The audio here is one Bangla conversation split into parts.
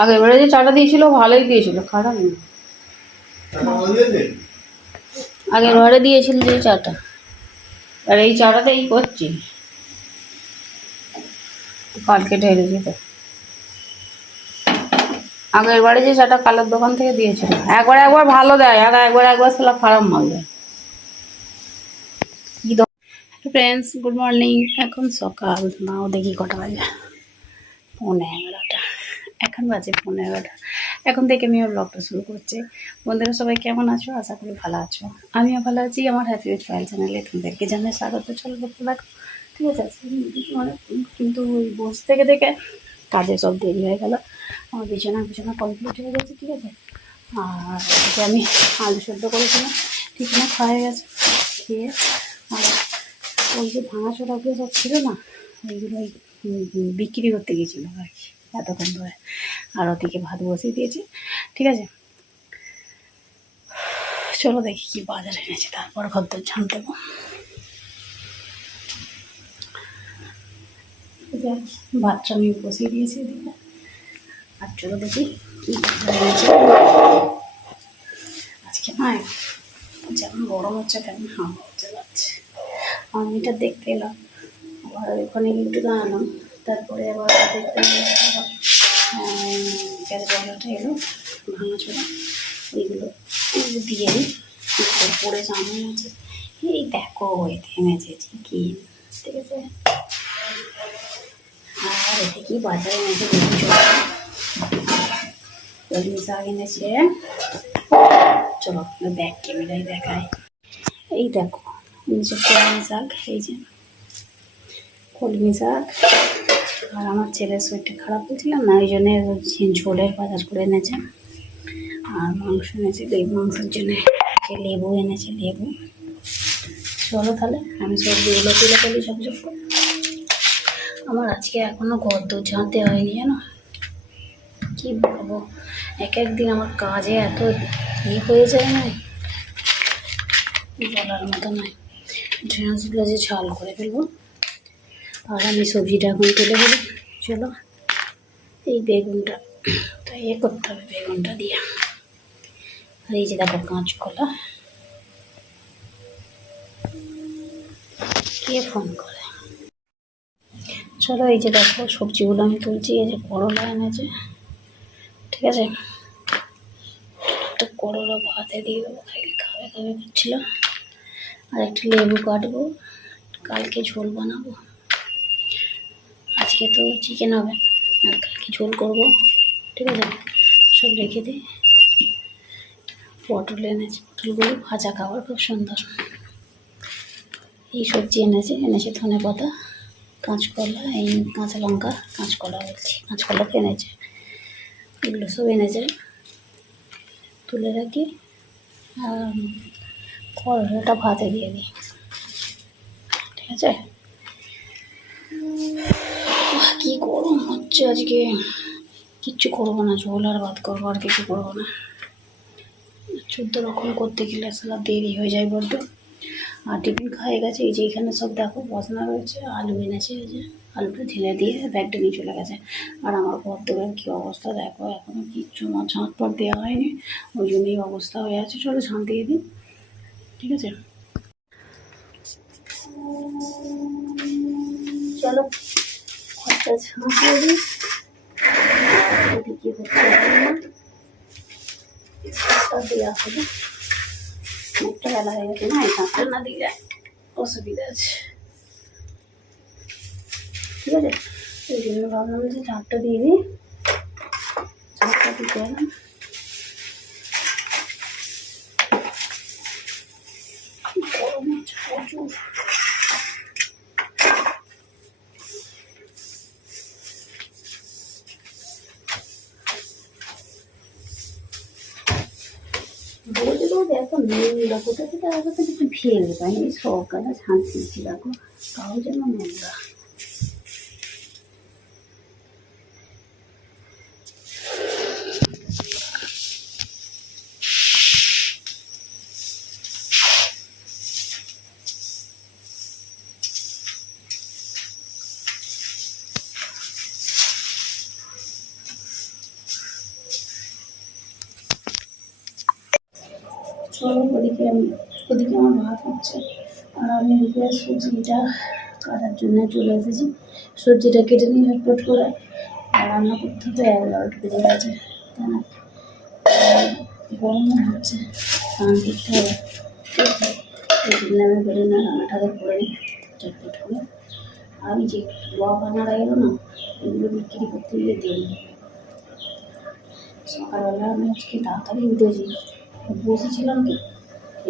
আগের বারে যে চাটা দিয়েছিল ভালোই দিয়েছিল, খারাপ না। আগের বারে দিয়েছিল যে চাটা, আর এই চাটাতেই করছি। কালকে ঢেলে যেত, আগের বারে যে চাটা কালের দোকান থেকে দিয়েছিল, একবার ভালো দেয় আর একবার সেটা খারাপ মাল দেয়। Friends, good morning. এখন সকাল, নাও দেখি কটা বাজে, 11:30। এখন বাজে 11:30। এখন থেকে আমি ব্লগটা শুরু করছি। বন্ধুরা সবাই কেমন আছো? আশা করি ভালো আছো। আমিও ভালো আছি। আমার হ্যাপি উইথ ফাইল চ্যানেলে তোমাদেরকে জানাই স্বাগত। চলো দেখতে থাকো, ঠিক আছে? মানে কিন্তু ওই বসে থেকে কাজে সব দেরি হয়ে গেল। আমার বিছানা কমপ্লিট হয়ে গেছে, ঠিক আছে? আর এদিকে আমি আলু সেদ্ধ করেছিলাম, ঠিকঠাক হয়ে গেছে। খেয়ে আর ওই যে ভাঙাচোরাগুলো সব ছিল না, ওইগুলো বিক্রি করতে গেছিলো আর কি এতক্ষণ ধরে। আর ওদিকে ভাত বসিয়ে দিয়েছি, ঠিক আছে? চলো দেখি কি বাজার এনেছে, তারপর ঘরদোর ঝাঁট দেবো। ভাতটা আমি বসিয়ে দিয়েছি এদিকে। আর চলো দেখি কি বাজার এনেছে। আজকে নয়, যেমন গরম হচ্ছে তেমন হাওয়া হচ্ছে যাচ্ছে। আমি এটা দেখতে এলাম, আবার ওখানে একটু দাঁড়ালাম, তারপরে আবার দেখতে গ্যাস বলাটা এলো ভাঙাচোরা, ওইগুলো দিয়ে দিই। পরে জামাই আছে, এই দেখো এতে এনেছে চিকেন, ঠিক আছে? আর এদিকে বাজারে এনেছে কলমি শাক এনেছে। চলো ব্যাক ক্যামেরায় দেখায়। এই দেখো এনেছে কলমি শাক, এই যে কলমি শাক। আর আমার ছেলের শরীরটা খারাপ হয়েছিল না, ওই জন্য ঝোলের বাজার করে এনেছে। আর মাংস এনেছে, মাংসের জন্য লেবু এনেছে, লেবু। চলো তাহলে আমি সবজিগুলো তুলে ফেলি সব করে। আমার আজকে এখনো ঘরদোর ঝাঁটতে হয়নি, জানো? কি বলবো, একদিন আমার কাজে এত হয়ে যায় না, বলার মতো নয়। ঢেঁড়সগুলো যে ঝাল করে ফেলবো, আর আমি সবজিটা এখন তুলে ফেলি। চলো, এই বেগুনটা তাই করতে হবে, বেগুনটা দিয়ে। আর এই যে দেখো কাঁচকলা, কে ফোন করে? চলো এই যে দেখো সবজিগুলো আমি তুলছি। এই যে করলা এনেছে, ঠিক আছে? একটা করলা ভাতে দিয়ে দেবো, খাবে করছিল। আর একটা লেবু কাটবো, কালকে ঝোল বানাবো। আজকে তো চিকেন হবে, আর কালকে ঝোল করবো, ঠিক আছে? সব রেখে দিই। পটল এনেছে, পটলগুলো ভাজা খাবার খুব সুন্দর। এই সবজি এনেছে ধনে পাতা, কাঁচকলা, এই কাঁচা লঙ্কা, কাঁচকলা বলছি, কাঁচকলাকে এনেছে। এগুলো সব এনেছে, তুলে রাখি। আর করলাটা ভাতে দিয়ে দিই, ঠিক আছে? কি গরম হচ্ছে আজকে, কিচ্ছু করবো না, ঝোল আর ভাত করবো, আর কিছু করবো না। 14 রকম করতে গেলে আসলে দেরি হয়ে যায় বড্ড। আর টিফিন খাওয়া গেছে। এই যে এখানে সব দেখো বসানো রয়েছে, আলু এনেছে, এই যে আলুটা ঢেলে দিয়ে ব্যাগটা নিয়ে চলে গেছে। আর আমার ঘরদোরের কী অবস্থা দেখো, এখনও কিচ্ছু না, ঝাঁট পট দেওয়া হয়নি, ওই জন্যই অবস্থা হয়ে আছে। চলো ঝাঁট দিয়ে দিই, ঠিক আছে? চলো ঘরটা ঝাঁট দিয়ে দিই। কি হচ্ছে ঝাঁটটা দেওয়া হবে, অনেকটা বেলা হয়ে গেছে না, এই ঝাঁটটা না দিয়ে অসুবিধা আছে, ঠিক আছে? এই জন্য ভাবলাম যে ঝাঁটটা দিয়ে দিই। ঝাঁটটা দিতে হবে, গরম হচ্ছে প্রচুর। বলছিল দেখো নোংরা কোথা থেকে আসবে, কিছু ফেলে পাইনি, সকালে ঝাঁট দিয়েছি দেখো, তাও যেন নোংরা। চলো ওদিকে আমার ভাত হচ্ছে, আর আমি এদিকে সবজিটা কাটার জন্য চলে এসেছি। সবজিটা কেটে নিয়ে ঝটপট করে আর রান্না করতে হবে। 11টা বেজে গেছে, তাই না? গরমও হচ্ছে, স্নান করতে হবে। ঠিক আছে, এই জন্য আমি বলি না রান্নাটাকে করে নিই ঝটপট করে। আর এই যে লোয়া বানারা গেলো না, এগুলো বিক্রি করতে গিয়ে দেরি। সকালবেলা আমি আজকে তাড়াতাড়ি উঠেছি, বসেছিলাম তো,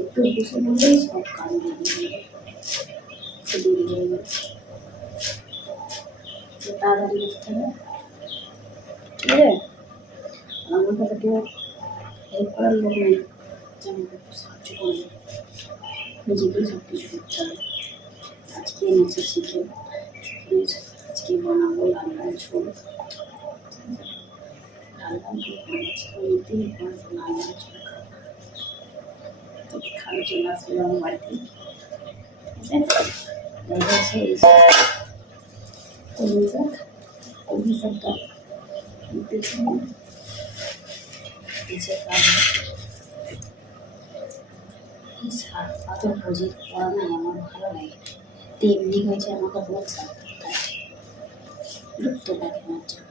একটু বসে বসেই সব কাজ বেরিয়ে যাবে। তাড়াতাড়ি বসতে হবে, ঠিক আছে? আমার কাছে কেউ হেল্প করার লোক নেই যে আমাকে একটু সাহায্য করবে, নিজেকেই সব কিছু করতে হবে। আজকে এনেছে চিকেন, আজকে বানাবো লাল লাল ঝোল। লাল লাল ঝোল বানাচ্ছি, অনেকদিন পর লাল লাল ঝোল খাওয়া চলে আসবে আমার বাড়িতে। ঠিক আছে, কলমি শাকটা শাক পাতা ভাজি করা নাই আমার ভালো লাগে, তেমনি হয়েছে আমাকে রোজ শাক করতে হয়, বিরক্ত লাগে আমার জন্য।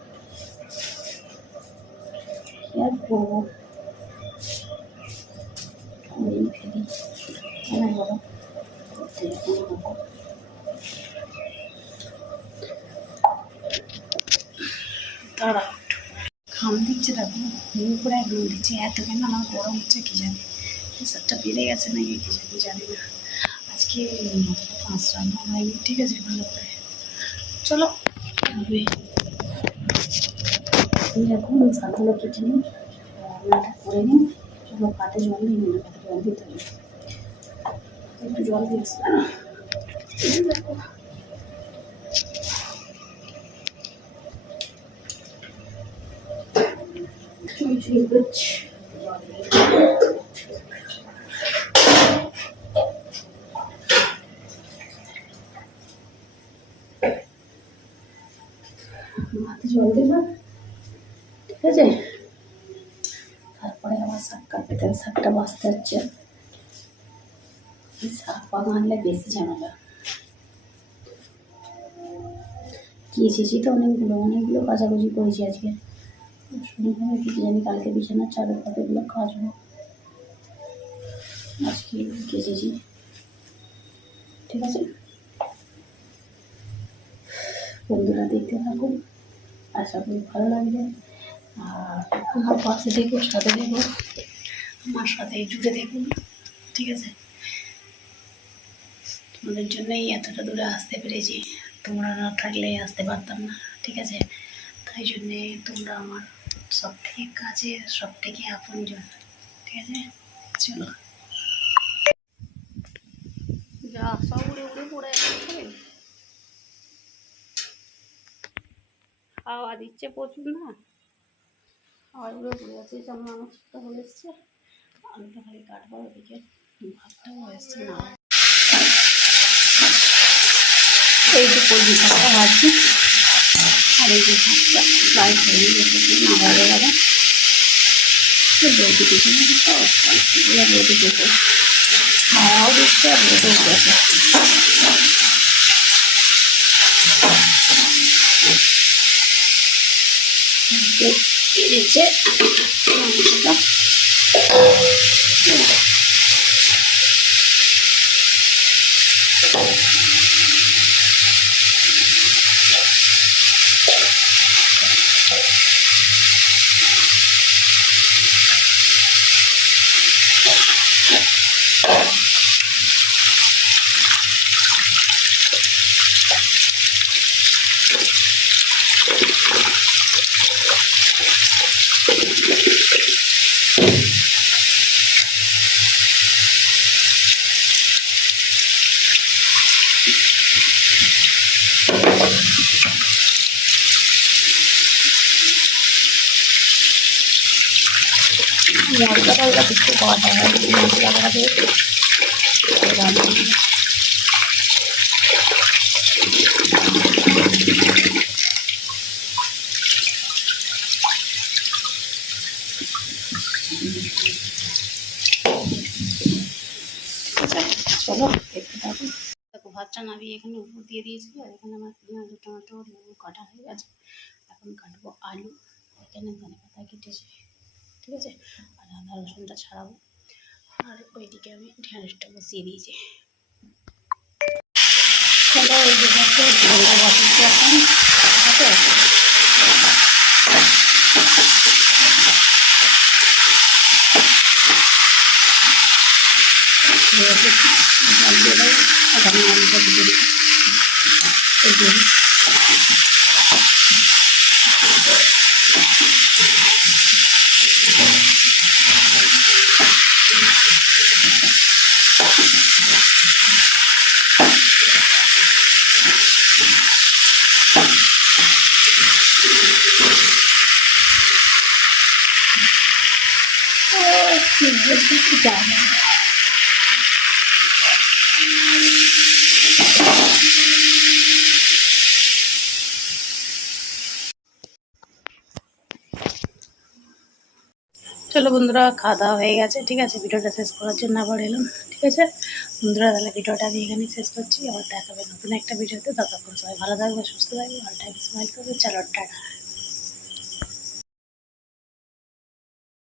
কি আর করবো, আমি ফেলি কেন বলো, করতে হবে। তারা ঘাম দিচ্ছে, দেখো মুখ করে ঘাম দিচ্ছে, এত কেন আমার গরম হচ্ছে কি জানি, প্রেশারটা বেড়ে গেছে নাকি কি জানি, জানি না। আজকে অতটা পাঁচ রান্না হয়নি, ঠিক আছে? ভালো করে চলো আমি এখন শাকগুলো কেটে নিই, রান্নাটা করে নিই। চলো পাতে জল দিই, না পাতে জল দিতে হবে, একটু জল দিয়েছি না। দেখো ভাতে জল দিলাম, ঠিক আছে? তারপরে আবার শাক কাটতে হবে, শাকটা বাঁচতে হচ্ছে। শাক বাগানলে বেশি ঝামেলা। গিয়েছি তো অনেকগুলো কাচাকুচি করেছি আজকে, শনিবার কি জানি, কালকে বিছানার চাদর পাতাগুলো কাচবো। আজকে গেছেছি, ঠিক আছে? বন্ধুরা দেখতে থাকুন, আশা করি ভালো লাগবে। আর আমার পাশে দেখো, সাথে দেখো, আমার সাথে জুড়ে দেখুন, ঠিক আছে? তোমাদের জন্যই এতটা দূরে আসতে পেরেছি, তোমরা না থাকলে আসতে পারতাম না, ঠিক আছে? তাই জন্যে তোমরা আমার সব থেকে কাছের, সব থেকে আপনজন, ঠিক আছে? চলো যা সব উড়ে উড়ে পড়ে যাচ্ছে, হাওয়া দিচ্ছে প্রচুর না, হাওয়া উড়ে পড়ে যাচ্ছে। যেমন আমার ছোটটা হয়ে এসছে, আলুটা খালি কাটবো, ওদিকে ভাতটাও এসছে না। এই যে কলমি শাকটা ভাজছি, আর এই যে শাকটা ফ্রাই করে নিয়ে এসেছি, না ভালো লাগে বৌদি পিছনে বৌদি পেতে খাওয়াও দিচ্ছে, আর রোদেও গেছে। দিচ্ছে মাংসটা, মশলা টশলা কিছু পাওয়া যায় না, মশলা করা দিয়ে যায়। চলো দেখতে থাকুন। দেখো ভাতটা নামিয়ে এখানে উপর দিয়ে দিয়েছি, আর এখানে আমার পেঁয়াজ টমেটো লেবু কাটা হয়ে গেছে। এখন কাটবো আলু, এখানে ধনে পাতা কেটেছি, ঠিক আছে, আর আদা রসুনটা ছাড়াবো। আর ওইদিকে আমি ঢ্যাঁড়সটা বসিয়ে দিয়েছি। চলো ওই দিকে ঝোলটা বসিয়েছি এখন, ঠিক আছে। জল দিয়ে দেবো, এখানে আলুটা দিয়ে দিই, এই দিয়ে দিই। জানি চলো বন্ধুরা, খাওয়া দাওয়া হয়ে গেছে, ঠিক আছে। ভিডিওটা শেষ করার জন্য আবার এলাম, ঠিক আছে বন্ধুরা। তাহলে ভিডিওটা আমি এখানেই শেষ করছি, আবার দেখাবে নতুন একটা ভিডিওতে। ততক্ষণ সবাই ভালো থাকবে, সুস্থ থাকবে, অল টাইম স্মাইল করবে। চলো টাটা।